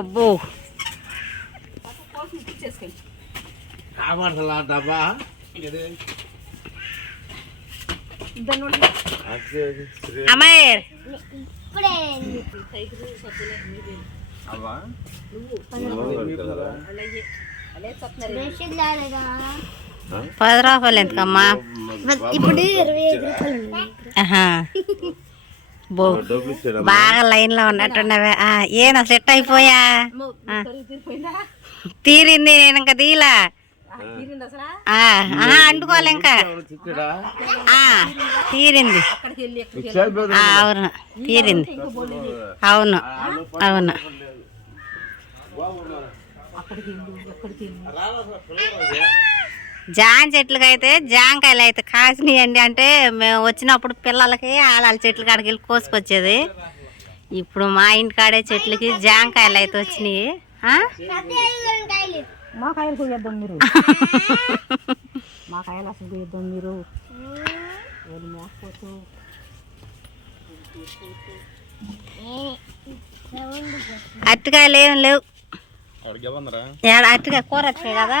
అబ్బో కావాల్సిన డబ్బా అమ్మాయి ఇప్పుడే అవ్వా బ్రష్ లాగా పది రూపాయలు ఎందుకమ్మా ఇప్పుడు ఇరవై ఐదు రూపాయలు బాగా లైన్లో ఉన్నట్టున్నవే. ఆ, ఏం అసలు ఎట్ట అయిపోయా. తీరింది నేను ఇంకా తీలా. అంటుకోలే ఇంకా. తీరింది. అవును తీరింది. అవును అవును. జామ చెట్లకి అయితే జామకాయలు అయితే కాసినాయండి. అంటే మేము వచ్చినప్పుడు పిల్లలకి ఆలాల చెట్ల కాడికి వెళ్ళి కోసుకొచ్చేది. ఇప్పుడు మా ఇంటి కాడే చెట్లకి జామకాయలు అయితే వచ్చినాయి. ఆ? కాయలు మా కాయలు కొయ్యొద్దాం మీరు. మా కాయలు అసలు కొయ్యొద్దాం మీరు. వాళ్ళు మేకపోతూ అరటికాయలు ఏం లేవు. ఏడ అరటికాయ కూర అరటికాయ కదా?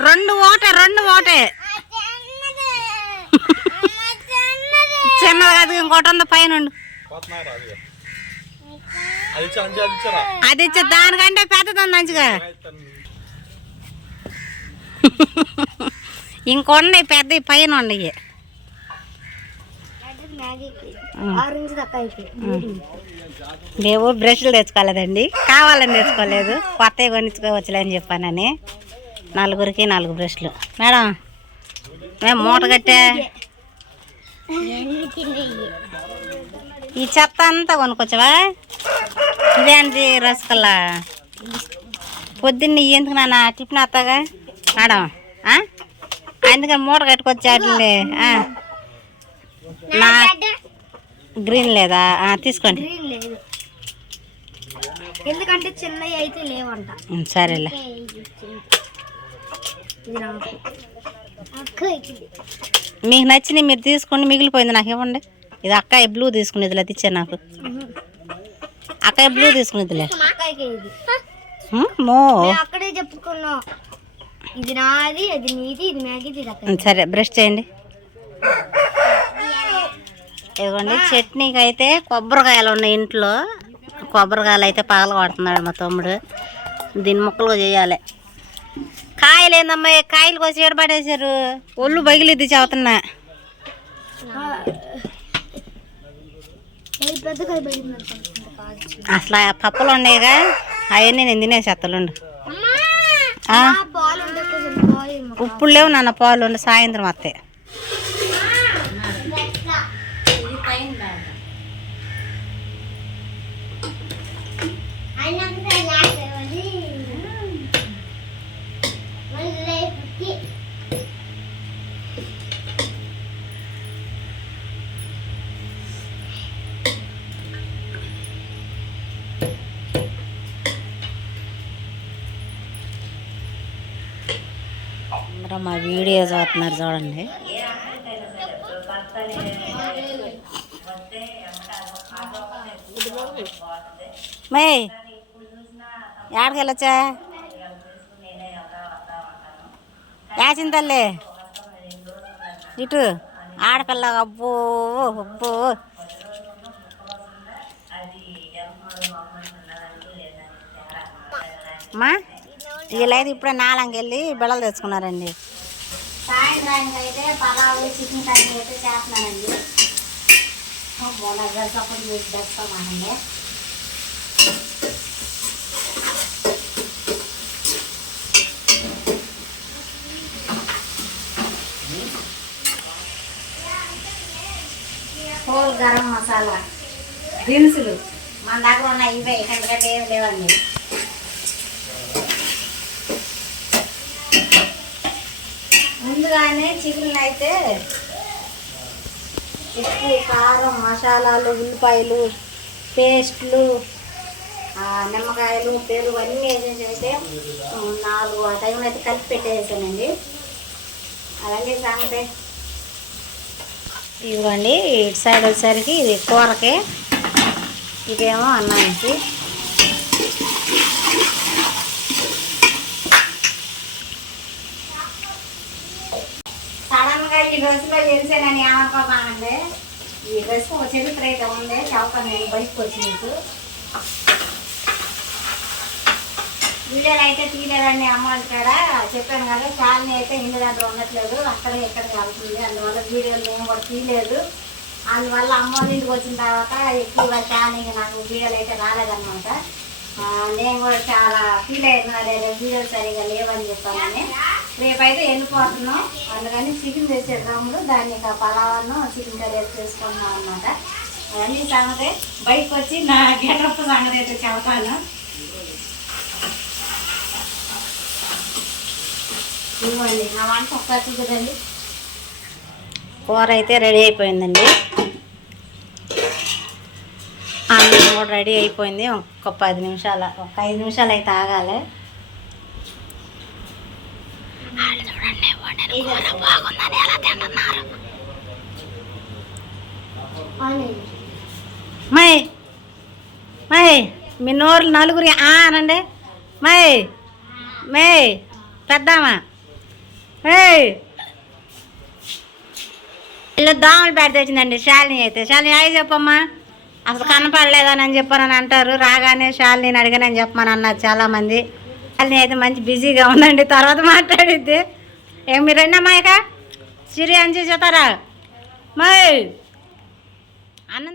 రెండు ఓటే రెండు ఓటే. చిన్నది కాదు ఇంకోటి ఉంది పైన అది ఇచ్చే దానికంటే పెద్దది ఉంది మంచిగా. ఇంకొన్నాయి పెద్ద పైన ఉన్నాయి. ఆరెంజ్ లేవు బ్రష్లు తెచ్చుకోలేదండి. కావాలని తెచ్చుకోలేదు. కొత్తవి కొనిచ్చుకోవచ్చులే అని చెప్పానని. నలుగురికి నాలుగు బ్రష్లు. మేడం మేము మూట కట్టే ఈ చెత్త అంతా కొనుక్కొచ్చావా? ఇదేంటి రసకల్లా పొద్దున్న ఎందుకు నాన్న? టిఫిన్ వస్తాగా? మేడం? అందుకని మూట కట్టుకొచ్చాట్లే. నా గ్రీన్ లేదా? ఆ, తీసుకోండి. గ్రీన్ లేదు. ఎందుకంటే చిన్నవి అయితే లేవంట. సరేలే. మీకు నచ్చింది మీరు తీసుకోండి మిగిలిపోయింది నాకు ఇవ్వండి. ఇది అక్కాయ బ్లూ తీసుకునేదిలే తెచ్చా నాకు. అక్కాయ బ్లూ తీసుకునేదిలే. అక్కడే చెప్పుకున్నాం. ఇది నాది అది నీది ఇది మ్యాగీది సరే బ్రష్ చేయండి. ఇదిగోండి చట్నీకి అయితే కొబ్బరికాయలు ఉన్నాయి ఇంట్లో. కొబ్బరికాయలు అయితే పగల కొడుతున్నాడు మా తమ్ముడు. దీన్ని ముక్కలుగా చేయాలి. కాయలు ఏందమ్మా? కాయలు కోసి ఏడబడేశారు ఒళ్ళు బగిలిద్ది చదువుతున్నా అసలు ఆ పప్పులు ఉన్నాయిగా అవన్నీ నేను తినేసేత్తలుండు ఇప్పుడు లేవు నాన్న పాలు ఉండు. సాయంత్రం వస్తాయి. మా వీడియో చూస్తున్నారు చూడండి. మే ఎక్కడికి వెళ్ళొచ్చా? యాసిన తల్లి. ఇటు ఆడపిల్ల అబ్బో అబ్బో. అమ్మా వీళ్ళైతే ఇప్పుడే నాలంగి వెళ్ళి బిళ్ళలు తెచ్చుకున్నారండి. సాయంత్రానికి అయితే పలావులు చికెన్ కర్రీ అయితే చేస్తున్నానండి బోనస్ మీకు చేసి హోల్ గరం మసాలా దినుసులు. మన దగ్గర ఉన్న ఇవే ఎందుకంటే ఏమి లేవండి. ముందుగానే చికెన్ అయితే ఉప్పు కారం మసాలాలు ఉల్లిపాయలు పేస్ట్లు నిమ్మకాయలు పెరుగు అన్నీ వేసేసి అయితే నాలుగు ఆ టైంలో అయితే కలిపి పెట్టేసానండి. అలాగే సంగతే. ఇవ్వండి ఇటు సైడ్ వచ్చేసరికి ఇది కూరకి ఇదేమో అన్నానికి సడన్గా ఈ డ్రెస్లో చేసానని ఏమనుకోమానండి ఈ డ్రెస్ ఒక చరిత్ర అయితే ఉంది. చౌక నేను బయటకు వచ్చినట్టు మీకు వీడియోలు అయితే తీయలేదండి అమ్మాయి కాడ. చెప్పాను కదా శాలిని అయితే ఇంటి దగ్గర ఉండట్లేదు. అక్కడ ఎక్కడికి వెళ్తుంది అందువల్ల వీడియోలు నేను కూడా తీయలేదు. అందువల్ల అమ్మోళ్ళ ఇంటికి వచ్చిన తర్వాత ఎక్కువగా శాలిని నాకు వీడియోలు అయితే రాలేదన్నమాట. నేను కూడా చాలా ఫీల్ అయినా లేదా వీడియోలు సరిగా లేవని చెప్పానని రేపైతే వెళ్ళిపోతున్నాం అందుకని చికెన్ తెచ్చేద్దాము దాన్ని ఇక పలావాను చికెన్ కర్రీ అయితే చేసుకుంటున్నాం అనమాట అవన్నీ సంగతే. బయటకు వచ్చి నా గెటప్ సంగతి అయితే చెబుతాను. ఇవ్వండి నా వంట ఒకసారి చూడండి. కూర అయితే రెడీ అయిపోయిందండి. అన్నం కూడా రెడీ అయిపోయింది. ఒక పది నిమిషాల ఒక ఐదు నిమిషాలు అయితే ఆగాలి. మై మై మీ నోరు నలుగురి ఆ అనండి. మై మే పెద్దామా ఏయ్. ఇల్లు దోమలు పెడితే వచ్చిందండి శాలిని అయితే. శాలిని అయి చెప్పమ్మా. అసలు కనపడలేదని అని చెప్పానని అంటారు. రాగానే శాలిని అడిగానని చెప్పమని అన్నారు చాలామంది. శాలిని అయితే మంచి బిజీగా ఉందండి తర్వాత మాట్లాడిద్ది. ఏం మీరు రండి అమ్మా ఇక సిరి అని చేస్తారా? మై. అన్నం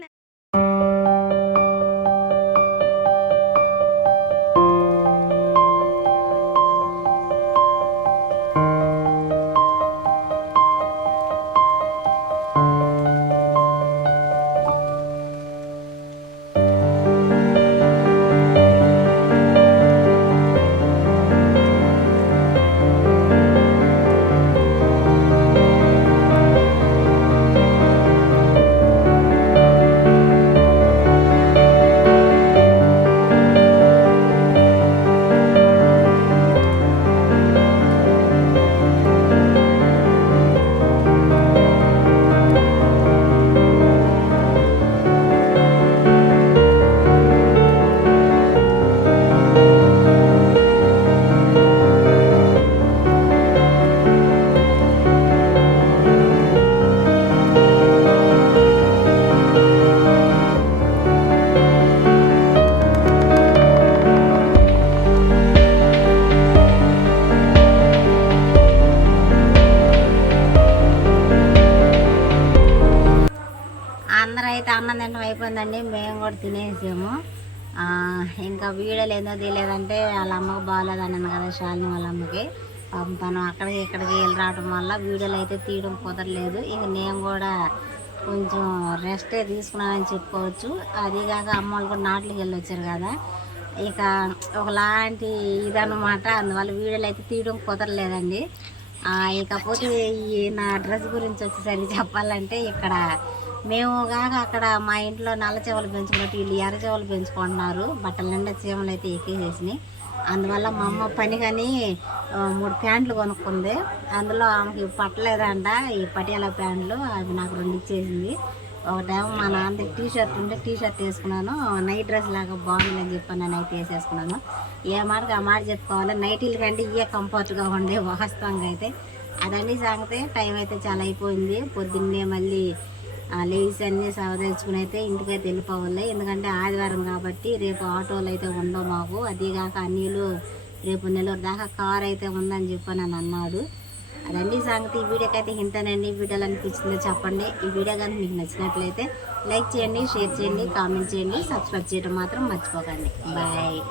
అయిపోయిందండి. మేము కూడా తినేసాము. ఇంకా వీడియోలు ఏందో తెలియదంటే వాళ్ళ అమ్మకు బాగాలేదు అన్నాను కదా శాలిని వాళ్ళ అమ్మకి. పాపం తను అక్కడికి ఇక్కడికి వెళ్ళి రావడం వల్ల వీడియోలు అయితే తీయడం కుదరలేదు. ఇక నేను కూడా కొంచెం రెస్టే తీసుకున్నానని చెప్పుకోవచ్చు. అదిగాక అమ్మ వాళ్ళు కూడా నాట్లకి వెళ్ళి వచ్చారు కదా. ఇక ఒకలాంటి ఇదన్నమాట. అందువల్ల వీడియోలు అయితే తీయడం కుదరలేదండి. ఇకపోతే ఈ నా డ్రెస్ గురించి వచ్చేసరికి చెప్పాలంటే ఇక్కడ మేము కాక అక్కడ మా ఇంట్లో నల్ల చేపలు పెంచుకున్నట్టు వీళ్ళు ఎర్ర చేపలు పెంచుకుంటున్నారు. బట్టల నిండా చీమలు అయితే ఎక్కేసేసినాయి. అందువల్ల మా అమ్మ పని కానీ మూడు ప్యాంట్లు కొనుక్కుంది. అందులో ఆమెకి పట్టలేదంట. ఈ పటియాల ప్యాంట్లు అవి నాకు రెండు ఇచ్చేసింది. ఒకటేమో మా నాన్న టీ షర్ట్ ఉంటే టీ షర్ట్ వేసుకున్నాను. నైట్ డ్రెస్ లాగా బాగుందని చెప్పి నేను నైట్ వేసేసుకున్నాను. ఏ మాటకి ఆ మాట చెప్పుకోవాలి. నైటీల కంటే ఇవే కంఫర్ట్గా ఉండే వాస్తవంగా అయితే. అదండి సాగితే టైం అయితే చాలా అయిపోయింది. పొద్దున్నే మళ్ళీ ఆ, లేస్ అన్నీ సవరించుకుని అయితే ఇంటికైతే వెళ్ళిపోవాలి. ఎందుకంటే ఆదివారం కాబట్టి రేపు ఆటోలు అయితే ఉండవు మాకు. అదీగాక అన్నీళ్ళు రేపు నెల్లూరు దాకా కార్ అయితే ఉందని చెప్పి నన్ను అన్నాడు. అదండి సంగతి. ఈ వీడియోకి అయితే ఇంతనండి. ఈ వీడియోలు అనిపించిందో చెప్పండి. ఈ వీడియో కానీ మీకు నచ్చినట్లయితే లైక్ చేయండి షేర్ చేయండి కామెంట్ చేయండి సబ్స్క్రైబ్ చేయడం మాత్రం మర్చిపోకండి. బాయ్.